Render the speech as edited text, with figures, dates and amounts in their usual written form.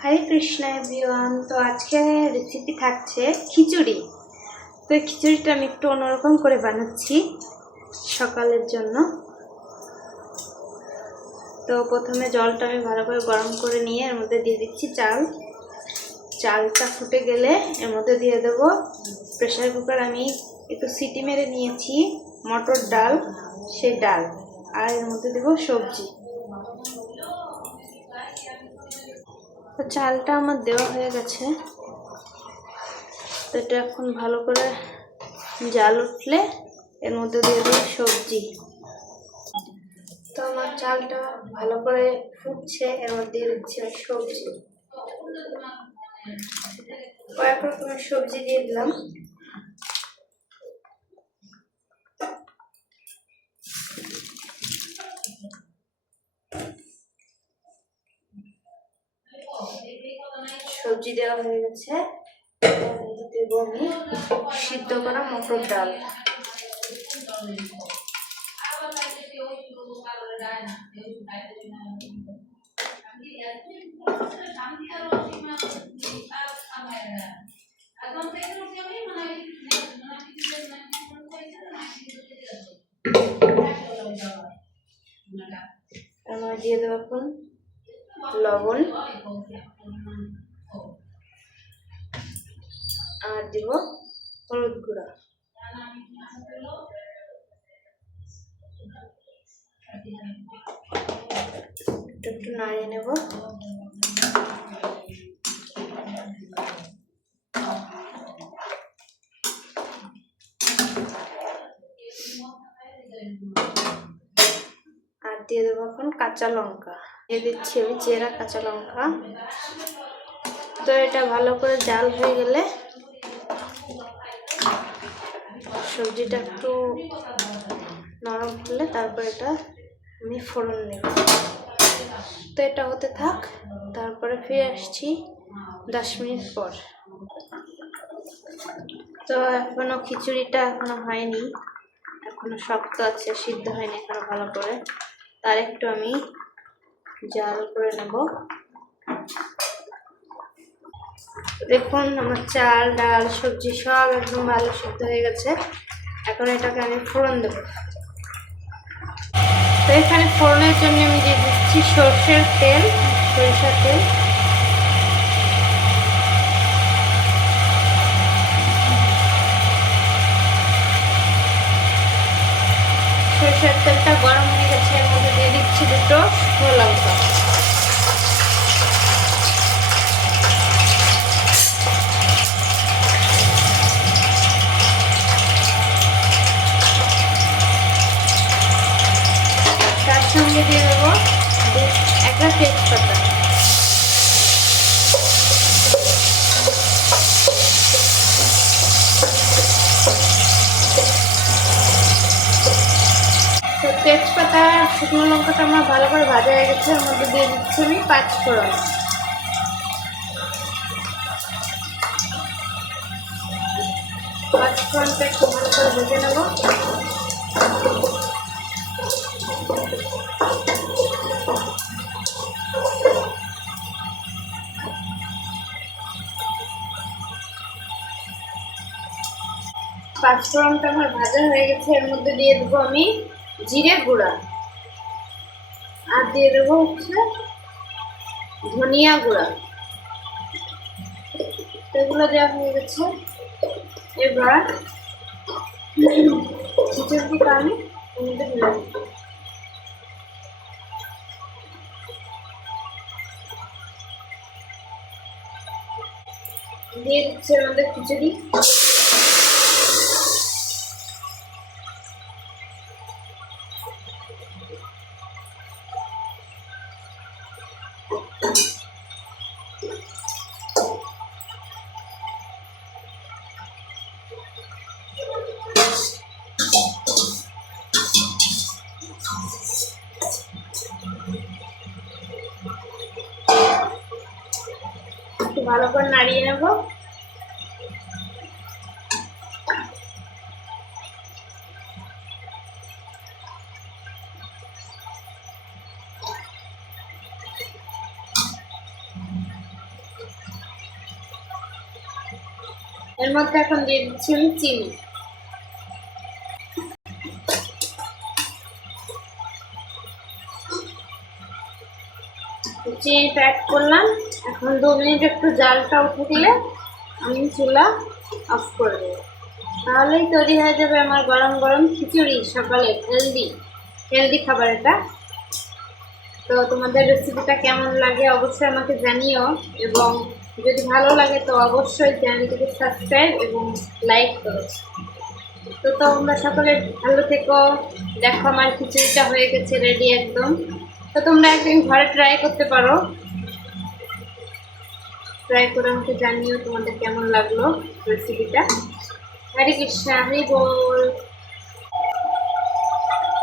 হরে Krishna everyone. তো আজকে recipe থাকছে খিচুড়ি। তো এই খিচুড়িটা আমি একটু অন্যরকম করে বানাচ্ছি সকালের জন্য। তো প্রথমে জলটা আমি ভালো করে গরম করে নিয়ে এর মধ্যে দিয়ে দিচ্ছি চালটা ফুটে গেলে এর মধ্যে দিয়ে দেবো প্রেসার কুকার। আমি একটু সিটি মেরে নিয়েছি মটর ডাল, সেই ডাল, আর এর মধ্যে দেবো সবজি। তো চালটা আমার দেওয়া হয়ে গেছে। তো এটা এখন ভালো করে জাল উঠলে এর মধ্যে দিয়ে দেবো সবজি। তো আমার চালটা ভালো করে ফুটছে, এর মধ্যে দিয়ে দিচ্ছি সবজি। কয়েক রকমের সবজি দিয়ে দিলাম। সবজি দেওয়া হয়ে গেছে। দেবো আমি সিদ্ধ করা মটর ডাল। আমার দিয়ে দেবো এখন লবণ, আর দিব হলুদ গুঁড়া। একটু নাড়িয়ে নেব। আর দিয়ে দেবো এখন কাঁচা লঙ্কা। দিয়ে দিচ্ছি আমি চেরা কাঁচা লঙ্কা। তো এটা ভালো করে জাল হয়ে গেলে সবজিটা একটু নরম হলে তারপর এটা আমি ফোড়ন নেব। তো এটা হতে থাক, তারপরে ফিরে আসছি 10 মিনিট পর। তো এখনো খিচুড়িটা এখনো হয়নি, এখনো শক্ত আছে, সিদ্ধ হয়নি এখনো ভালো করে। তার একটু আমি জাল করে নেব। দেখুন আমার চাল, ডাল, সবজি সব একদম ভালো সিদ্ধ হয়ে গেছে। এখন এটাকে আমি ফোড়ন দেব। তো এখানে ফোড়নের জন্য আমি দিয়ে দিচ্ছি সরিষার তেল। সরিষার তেলটা গরম হয়ে গেছে, এর মধ্যে দিয়ে দিচ্ছি দুটো শুকনো লঙ্কা। তার সঙ্গে দিয়ে দেবো একটা তেজপাতা। তো তেজপাতা শুকনো লঙ্কাটা আমার ভালো করে ভাজা হয়ে গেছে, এর মধ্যে দিয়ে দিচ্ছি আমি 5 ফোড়ন। পাঁচফোড়নটা একটু ভালো করে ভেজে নেব। পাঁচফোড়নটা আমার ভাজা হয়ে গেছে, এর মধ্যে দিয়ে দেবো আমি জিরে গুঁড়া, আর দিয়ে দেবো হচ্ছে ধনিয়া গুঁড়া। এগুলো দেওয়া হয়ে গেছে। এবার খিচুড়িটা আমি এর মধ্যে ঢেলে দেব। দিয়ে দিচ্ছি এর মধ্যে খিচুড়ি। একটু ভালো করে নাড়িয়ে নেব। এর মধ্যে এখন দিয়ে দিচ্ছি আমি চিনি। চিনিটা অ্যাড করলাম। এখন 2 মিনিট একটু জালটা উঠে দিলে আমি চুলা অফ করে দেবো। তাহলেই তৈরি হয়ে যাবে আমার গরম গরম খিচুড়ি। সকালে হেলদি খাবার এটা। তো তোমাদের রেসিপিটা কেমন লাগে অবশ্যই আমাকে জানিও, এবং যদি ভালো লাগে তো অবশ্যই চ্যানেলটিকে সাবস্ক্রাইব এবং লাইক করো। তো তোমরা সকলে ভালো থেকো। দেখো আমার খিচুড়িটা হয়ে গেছে রেডি একদম। তো তোমরা একদিন ঘরে ট্রাই করতে পারো। ট্রাই করে আমাকে জানিও তোমাদের কেমন লাগলো রেসিপিটা। হরে কৃষ্ণা, হরি বল।